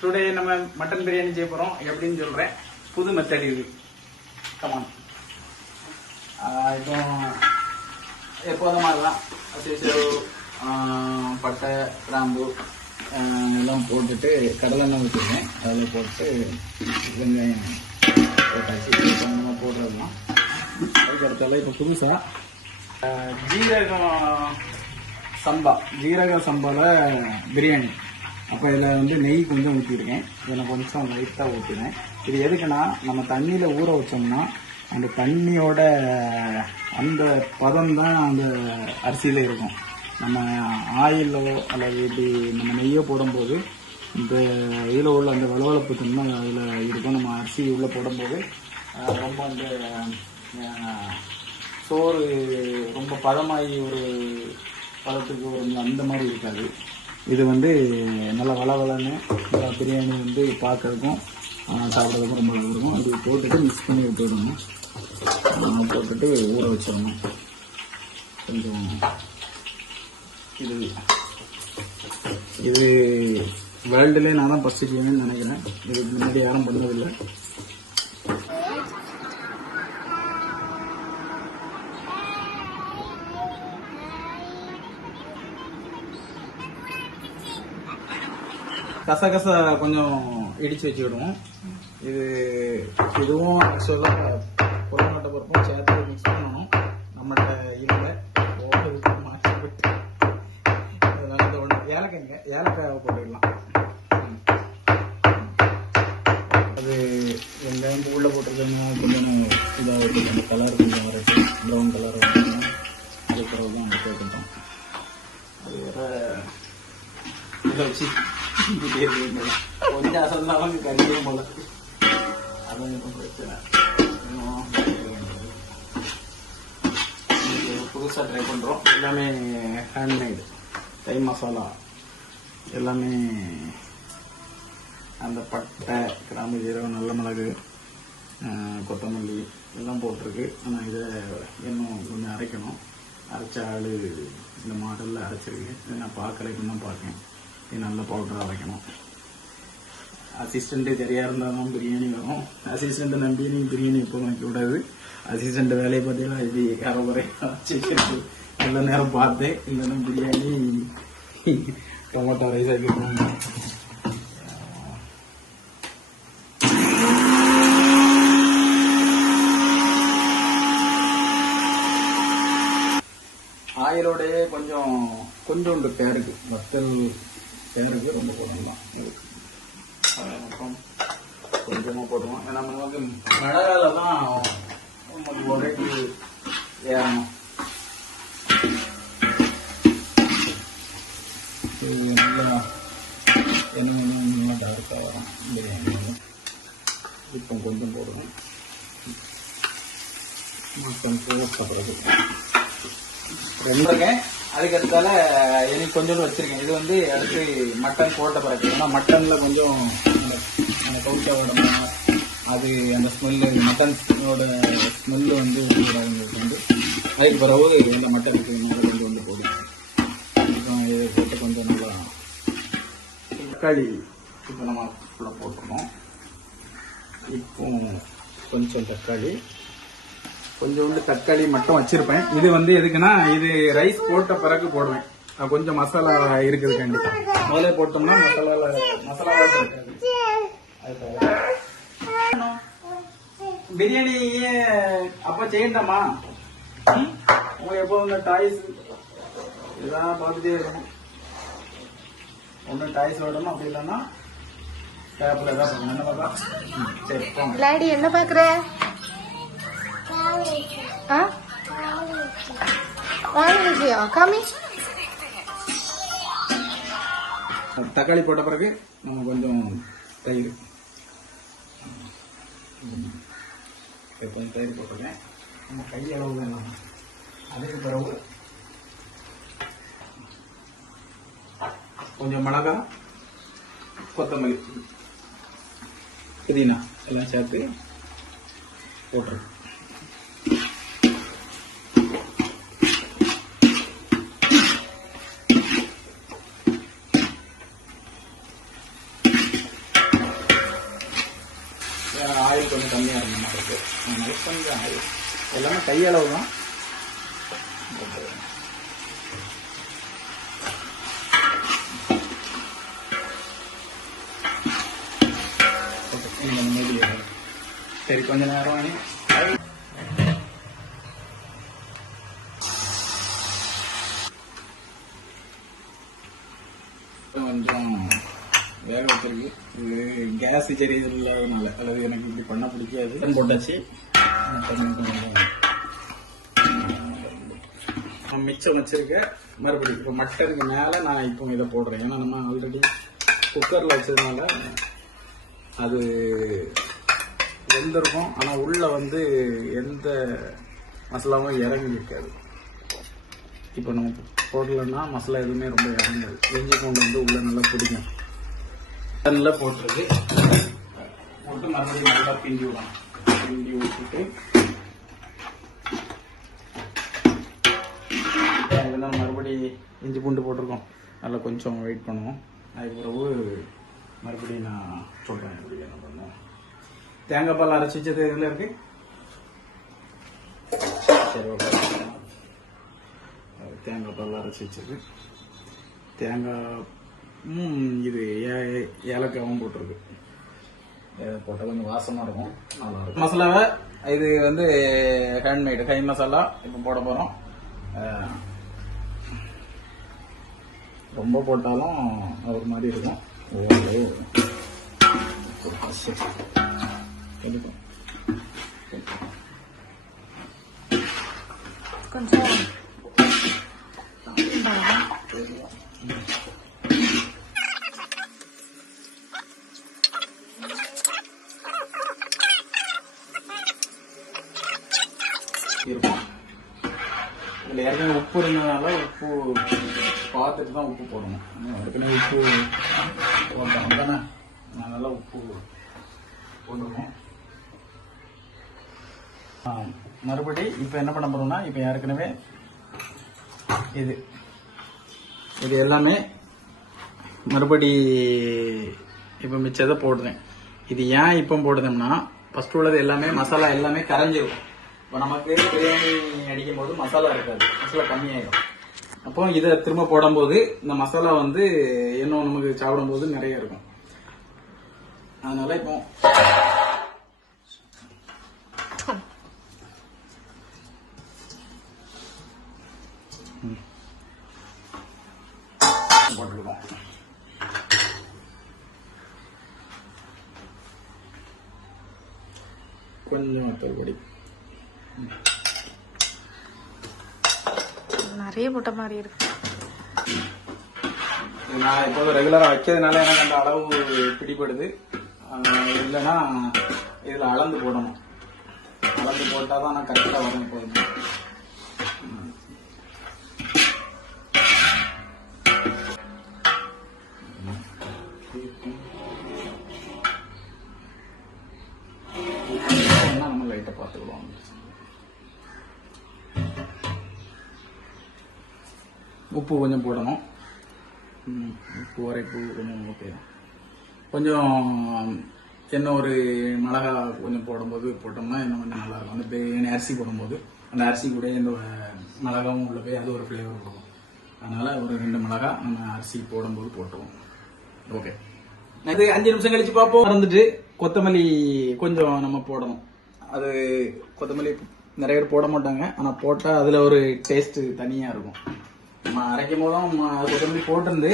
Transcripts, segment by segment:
Today நம்ம mutton biryani செய்ய போறோம். எப்படின்னு சொல்றேன். புது மெத்தட் இது. கமான். இப்போ எப்போதும் மாதிரிதான் பட்டை கிராம்பு எல்லாம் போட்டுட்டு கடலெண்ணெய் ஊற்றிடுவேன். அதில் போட்டு வெங்காயம் போட்டாச்சு. நம்ம போடுறதுலாம் அதுக்கடுத்தால இப்போ புதுசாக ஜீரக சம்பாவில் பிரியாணி. அப்போ இதில் வந்து நெய் கொஞ்சம் ஊற்றிருக்கேன். இதில் கொஞ்சம் லைட்டாக ஊற்றினேன். இது எதுக்குன்னா நம்ம தண்ணியில் ஊற வச்சோம்னா அந்த தண்ணியோட அந்த பதம் தான் அந்த அரிசியில் இருக்கும். நம்ம ஆயிலோ அல்லது இப்படி நம்ம நெய்யோ போடும்போது இந்த இதில் உள்ள அந்த வளவளப்பு தன்மை அதில் இருக்கும். நம்ம அரிசி உள்ளே போடும்போது ரொம்ப அந்த சோறு ரொம்ப பதமாகி ஒரு பதத்துக்கு ஒரு அந்த மாதிரி இருக்காது. இது வந்து நல்லா வளவளன்னு நல்லா பிரியாணி வந்து பார்க்கறதுக்கும் சாப்பிட்றதுக்கும் ரொம்ப இருக்கும். அது போட்டுட்டு மிக்ஸ் பண்ணி விட்டுடணும். போட்டுட்டு ஊற வச்சிடணும். கொஞ்சம் இது வேர்ல்டுலேயே நான் தான் ஃபஸ்ட்டு செய்யணும்னு நினைக்கிறேன். இதுக்கு முன்னாடி யாரும் பண்ணதில்லை. கசகச கொஞ்சம் இடித்து வச்சுக்கிடுவோம். இதுவும் ஆக்சுவலாக கொரநாட்டை பருப்பும் சேர்த்து மிக்ஸ் பண்ணணும். நம்மகிட்ட இல்லை போட்டு மாற்றி விட்டு ஏலக்காய் போட்டுக்கலாம். அது வெங்காயம் உள்ளே போட்டிருக்கோம்னா கொஞ்சம் இதாக அந்த கலர் கொஞ்சம் வரட்டு ப்ரௌன் கலர் வரணும். அதுக்கப்புறம் தான் நம்ம போட்டுட்டோம். அது வேறு இதை வச்சு கொஞ்சம் அசந்தாலும் கறியும் போல அது பிரச்சனை. புதுசாக ட்ரை பண்ணுறோம். எல்லாமே ஹேண்ட்மேடு. தை மசாலா எல்லாமே அந்த பட்டை கிராம்பு ஜீரகம் நல்ல மிளகு கொத்தமல்லி எல்லாம் போட்டிருக்கு. ஆனால் இதை இன்னும் கொஞ்சம் அரைக்கணும். அரைச்ச ஆள் இந்த மாடலில் அரைச்சிருக்கு. நான் பார்க்கல, இன்னும் பார்க்கேன். இது நல்ல பவுடராக அரைக்கணும். அசிஸ்டண்ட்டு சரியாக இருந்தால் தான் பிரியாணி வரும். அசிஸ்டண்ட்டை நம்பி நீ பிரியாணி எப்போ வைக்கக்கூடாது. அசிஸ்டண்ட் வேலையை பார்த்தீங்கன்னா இது அரைக்குறை சிக்கன் எல்லா நேரம் பார்த்தேன். இல்லைன்னா பிரியாணி டொமேட்டோ ரைஸ் ஆக்கிடுவாங்க. ஆயிலோடையே கொஞ்சோண்டு கேருக்கு வத்தல் கேருக்கு ரொம்ப போடலாம். அப்புறம் கொஞ்சமாக போடுவோம். ஏன்னா நமக்கு மிளகால தான் நமக்கு உரைக்கு ஏறணும். நல்லா எண்ணெய் நல்லா டார்க்காக வரும் பிரியாணி. இப்போ கொஞ்சம் போடுவோம். மட்டன் போடுறது ரெண்டுருக்கேன். அதுக்கடுத்தால எனக்கு கொஞ்சோண்டு வச்சிருக்கேன். இது வந்து அடுத்து மட்டன் போட்ட பிறகு ஏன்னா மட்டனில் கொஞ்சம் அந்த கவுச்சா விடணும். அது அந்த ஸ்மெல்லு மட்டனோட ஸ்மெல்லு வந்து வந்து அதுக்கு பிறகு இந்த மட்டனுக்கு மேலே கொஞ்சம் வந்து போடும். அப்புறம் இதை போட்டு கொஞ்சம் நல்லா தக்காளி இப்போ நம்ம ஃபுல்லாக போட்டுக்கணும். இப்போ கொஞ்சம் தக்காளி கொஞ்சோண்டு தக்காளி மட்டும் வச்சிருப்பேன். இது வந்து எதுக்குன்னா இது ரைஸ் போட்ட பிறகு போடுவேன். கொஞ்சம் மசாலா இருக்குது. கண்டிப்பா முதலே போட்டோம்னா மசாலா இருக்காது. பிரியாணியே அப்ப செய்யண்டாமா? உங்களுக்கு எப்போ இந்த டாய்ஸ் இதெல்லாம் பார்த்துட்டே இருக்கும். ஒன்னும் டாய்ஸ் விடணும். அப்படி இல்லைன்னா டேப்ல தான் பண்ணணும். என்ன பார்க்கலாம்? சரி என்ன பாக்குற? தக்காளி போட்ட பிறகு நம்ம கொஞ்சம் தயிர் தயிர் போட்டிருக்கேன். நம்ம கையளவு வேணும். அதுக்கு பிறகு கொஞ்சம் மிளகாய் கொத்தமல்லி புதினா எல்லாம் சேர்த்து போட்டுருக்கேன். ஆயில் கொஞ்சம் கம்மியாக இருந்த மாதிரி இருக்கு. அதனால கொஞ்சம் ஆயில் எல்லாமே கையளவு தான். சரி, கொஞ்ச நேரம் கொஞ்சம் வேக வச்சிருக்கு. இது கேஸ் சரியாக இல்லாதனால, அல்லது எனக்கு இப்படி பண்ண பிடிக்காது. போட்டாச்சு. மிச்சம் வச்சிருக்க மறுபடியும் இப்போ மட்டனுக்கு மேலே நான் இப்போ இதை போடுறேன். ஏன்னா நம்ம ஆல்ரெடி குக்கரில் வச்சதுனால அது வெந்திருக்கும். ஆனால் உள்ளே வந்து எந்த மசாலாவும் இறங்கி இருக்காது. இப்போ நம்ம போடலன்னா மசாலா எதுவுமே ரொம்ப இறங்காது. இஞ்சி பூண்டு வந்து உள்ளே நல்லா பிடிக்கும். நல்லா போட்டுறது போட்டு மறுபடியும் நல்லா பிண்டி விடணும். பிண்டி விட்டுட்டு இதெல்லாம் மறுபடியும் இஞ்சி பூண்டு போட்டிருக்கோம். நல்லா கொஞ்சம் வெயிட் பண்ணுவோம். அதுக்கு பிறகு மறுபடியும் நான் சொல்கிறேன் எப்படி என்ன பண்ணுவோம். தேங்காய் பால் அரைச்சி வச்சது இதில் இருக்கு. சரி, ஓகே. தேங்காய் பால் அரைச்சி வச்சது. தேங்காய் இது ஏலக்காவும் போட்டிருக்கு. போட்டால் கொஞ்சம் வாசமாக இருக்கும், நல்லா இருக்கும். மசாலாவை இது வந்து ஹேண்ட்மேடு கை மசாலா இப்போ போட போகிறோம். ரொம்ப போட்டாலும் ஒரு மாதிரி இருக்கும். கொஞ்சம் இருக்கும். இதில் ஏற்கனவே உப்பு இருந்ததுனால உப்பு பார்த்துட்டு தான் உப்பு போடணும். ஏற்கனவே உப்பு போட்டோம் தானே, அதனால உப்பு போட்டுருவோம். மறுபடி இப்போ என்ன பண்ண போறோம்னா, இப்போ ஏற்கனவே இது எல்லாமே மறுபடி இப்போ மிச்சத்தை போடுறேன். இது ஏன் இப்போ போடுறோம்னா, ஃபர்ஸ்ட் உள்ளது எல்லாமே மசாலா எல்லாமே கரைஞ்சிரும். இப்போ நமக்கு பிரியாணி அடிக்கும் போது மசாலா இருக்காது, மசாலா கம்மியாயிடும். அப்போ இதை திரும்ப போடும்போது இந்த மசாலா வந்து இன்னும் நமக்கு சாப்பிடும் போது நிறைய இருக்கும். அதனால இப்போ போட்டுருக்கோம். கொஞ்சம் தள்ளுபடி நிறைய போட்ட மாதிரி இருக்கு. நான் இப்போ ரெகுலரா வைக்கிறதுனால எனக்கு அந்த அளவு பிடிபடுது. இல்லைன்னா இதுல அளந்து போடணும். அளந்து போட்டாதான் நான் கரெக்டா வரும். போதும். நம்ம லைட்டா பார்த்துக்கலாம். உப்பு கொஞ்சம் போடணும். உப்பு உரைப்பு கொஞ்சம் ஓகே. கொஞ்சம் என்ன ஒரு மிளகா கொஞ்சம் போடும்போது போட்டோம்னா இன்னும் கொஞ்சம் நல்லா இருக்கும். அந்த பிரியாணி அரிசி போடும்போது அந்த அரிசி கூட இந்த மிளகாவும் உள்ள போய் அது ஒரு ஃப்ளேவர் கொடுக்கும். அதனால ஒரு 2 மிளகா நம்ம அரிசி போடும்போது போட்டுருவோம். ஓகே, இது 5 நிமிஷம் கழிச்சு பார்ப்போம். மறந்துட்டு கொத்தமல்லி கொஞ்சம் நம்ம போடணும். அது கொத்தமல்லி நிறைய பேர் போட மாட்டாங்க, ஆனால் போட்டால் அதில் ஒரு டேஸ்ட் தனியாக இருக்கும். நம்ம அரைக்கும் போதும் கொத்தமல்லி போட்டிருந்து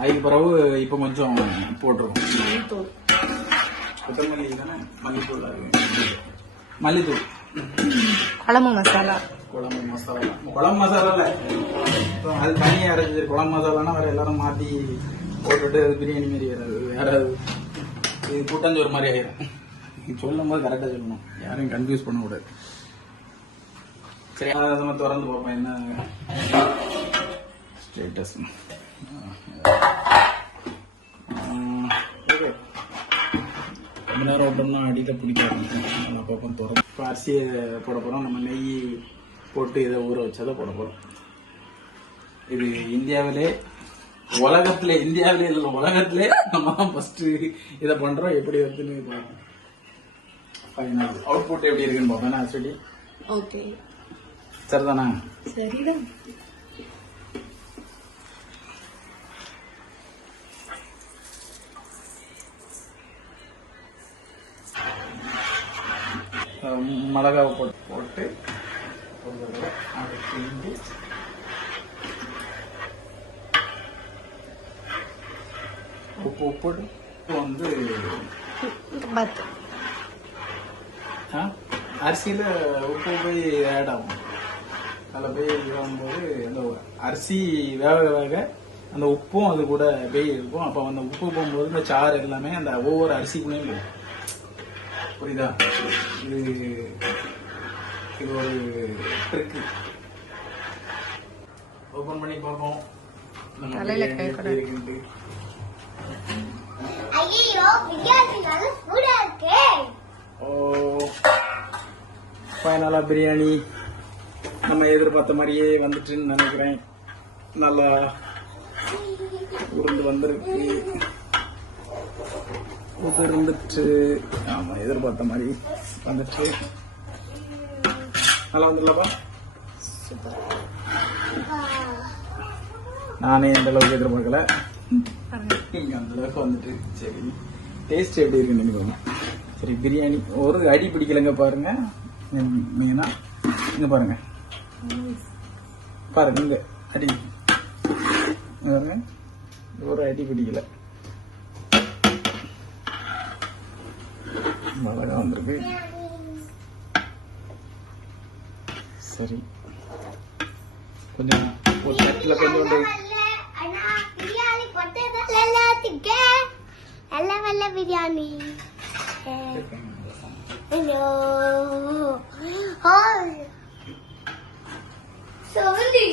அதுக்கு பிறகு இப்போ கொஞ்சம் போட்டிருக்கோம். கொத்தமல்லி தானே, மல்லித்தூள், மல்லித்தூள், குழம்பு மசாலா. குழம்பு மசாலா இல்லை, அது தனியாக அரைச்சி. குழம்பு மசாலானா வேற எல்லாரும் மாற்றி போட்டுட்டு அது பிரியாணி மாதிரி வராது, வேற இது கூட்டாஞ்சோறு மாதிரி ஆயிரும். சொல்லும் போது கரெக்டாக சொல்லணும், யாரையும் கன்ஃபியூஸ் பண்ண கூடாது. சரி, அதை நம்ம திறந்து பார்ப்போம் என்ன ஸ்டேட்டஸ். ஓகே, ரொம்ப நேரம் விட்டோம்னா அடியில் பிடிக்காது. நல்லா பார்ப்போம் திறந்து. இப்போ அரிசியை போட போகிறோம். நம்ம நெய் போட்டு இதை ஊற வச்சதை போட போகிறோம். இது இந்தியாவிலே உலகத்திலே இல்லை, உலகத்திலே நம்ம தான் ஃபர்ஸ்ட் இதை பண்றோம். எப்படி வருதுன்னு பார்ப்போம். ஃபைனல் அவுட்புட் எப்படி இருக்குன்னு பார்ப்பேன் ஆக்சுவலி. ஓகே சரிதானா? சரிதான். மிளகாவை போட்டு ஒரு தடவை அதை கிண்டி உப்பு போட்டு வந்து அரிசியில் உப்பு போய் ஆட் ஆகும். அதில் போய் ஆகும்போது அந்த அரிசி வேக வேக அந்த உப்பும் அது கூட போய் இருக்கும். அப்போ அந்த உப்பு போகும்போது இந்த சாறு எல்லாமே அந்த ஒவ்வொரு அரிசிக்குள்ளேயும் போகும். புரியுதா? இது ஒரு ட்ரிக்கு. ஓபன் பண்ணி பார்ப்போம். தலையில கை கொடு. ஐயோ பிரியாணி நல்ல சூடா இருக்கு. ஓ ஃபைனலா பிரியாணி நம்ம எதிர்பார்த்த மாதிரியே வந்துட்டுன்னு நினைக்கிறேன். நல்லா உருண்டு வந்திருக்கு. உதிர்ந்துட்டு ஆமா எதிர்பார்த்த மாதிரி வந்துட்டு நல்லா வந்துடலாப்பா. நானே அந்த அளவுக்கு எதிர்பார்க்கல. இங்க அந்த அளவுக்கு வந்துட்டு. சரி டேஸ்ட் எப்படி இருக்குன்னு நினைக்கிறோம். சரி பிரியாணி ஒரு அடி பிடிக்கலங்க பாருங்க. மெயினா இங்க பாருங்க பாருங்க இங்க அடி பாருங்க ஒரு அடி பிடிக்கல. அழகா வந்திருக்கு. சரி கொஞ்சம் ஒரு தட்டுல கொஞ்சோண்டு அண்ணா பிரியாணி கொட்டதல்ல எல்லாத்துக்கு நல்ல நல்ல பிரியாணி. ஹலோ ஹாய் சொல்லி